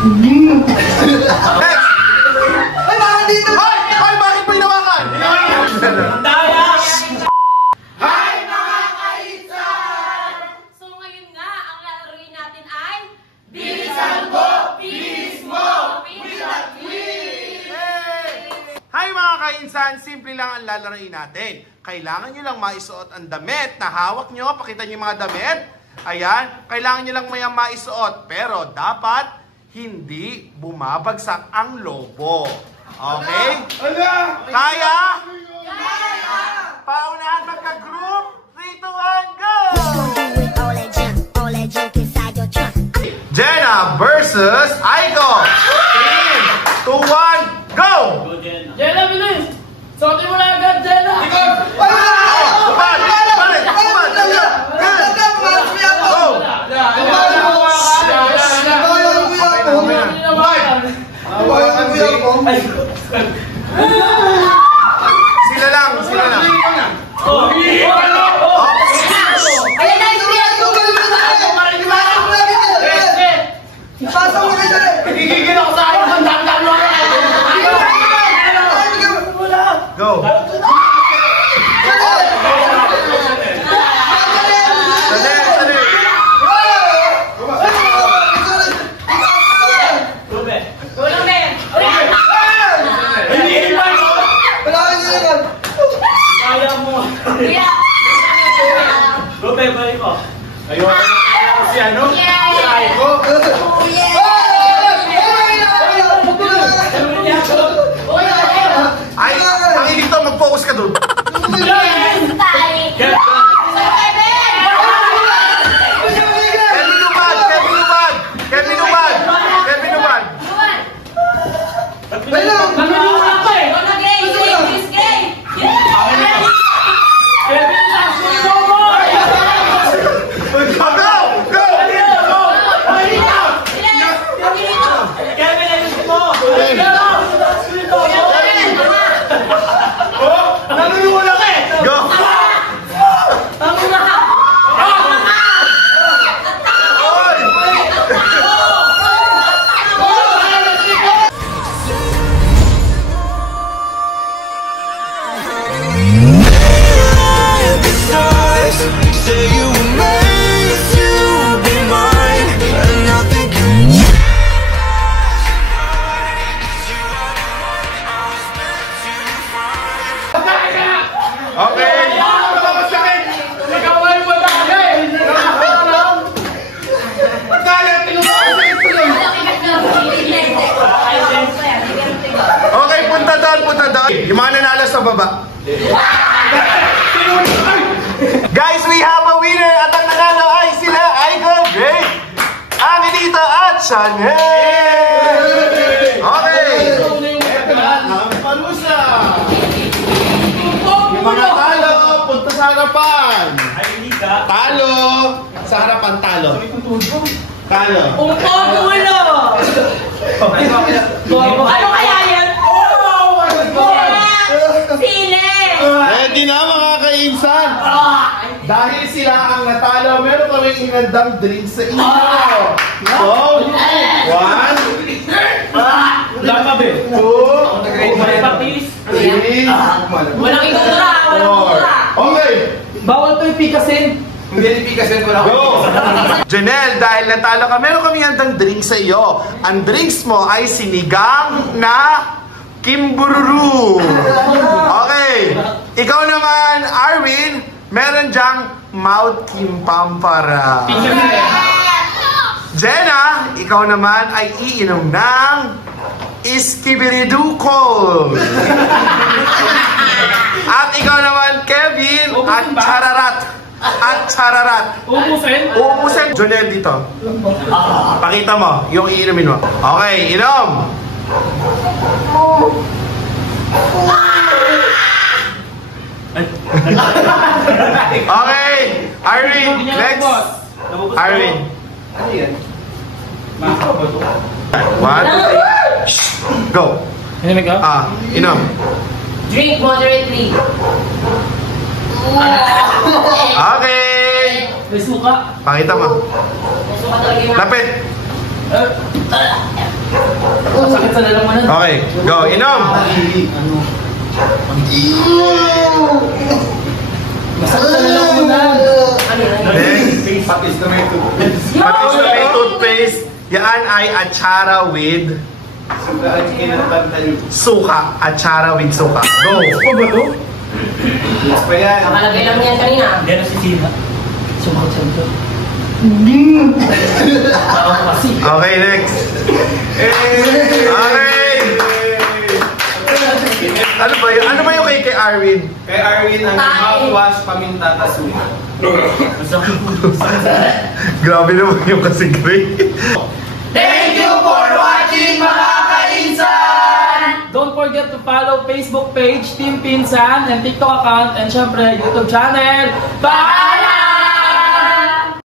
Next! Ay, bakit dito? Ay, bakit may nawakan? Daya! Hi, mga kainsan! So ngayon nga, ang lalaroin natin ay Bilisan mo! Bilis mo! Without win! Hi mga kainsan! Simple lang ang lalaroin natin. Kailangan nyo lang maisuot ang damit na hawak nyo. Pakita nyo yung mga damit. Ayan. Kailangan nyo lang mayang maisuot. Pero dapat hindi bumabagsak ang lobo. Okay? Kaya? Paunahan magka-group. 3, 2, 1, go! Jenna versus Aiko. 3, 2, 1, go! Jenna, bilis! Sotin mo na agad, Jenna! Sila lang, sila lang. Go. Ay, ang ibig to, mag-focus ka doon. Yung mga nanalo sa baba. Guys, we have a winner at ang nanalo ay sila Aiko, Great, Angelita at Chanel. Okay. Palusa. Yung mga talo, punta sa harapan. Talo. Sa harapan, talo. Talo. ano kaya yan? Sile! Ready na mga kainsan! Dahil sila ang natalo, meron kami inandang drinks sa inyo. So, 1, 2, 3, Walang itura! Okay! Bawal to ipikasin. Go! Janelle, dahil natalo ka, meron kami inandang drinks sa iyo. Ang drinks mo ay sinigang na Kimbururu. Okay. Ikaw naman, Arwin, meron dyang Mount Kimpampara. Jenna, ikaw naman ay iinom ng Iskibiridukol. At ikaw naman, Kevin, at Chararat. At Chararat. Umusin? Umusin. Janelle, dito. Pakita mo yung iinumin mo. Okay, inom. Okay, Arwin, next. Arwin. Ano yan? 1, go. Inom ka? Inom. Drink moderately. Okay. May suka. Pakita mo. Gusto ka talaga yung Lapit. Sakit sa lalamunan. Okay, go. Inom! Masakit sa lalamunan. Next. Patis na may tubig. Patis na may toothpaste. Yan ay atsara with Sugaan kinatatan. suka. Atsara with suka. Go! Ano ba to? Yes pa yan. Nakalagay lang yan kanina. Yan na si Gina. Sumakot siya ito. Ako kasi. Okay, next. Okay! Ano ba yun? Ano ba yung kay Arwin? Kay Arwin, ang mouthwash, paminta, tasuma. Grabe naman yung kasi great. Thank you for watching mga kainsan! Don't forget to follow Facebook page, Team Pinsan, and TikTok account, and syempre YouTube channel. Bye!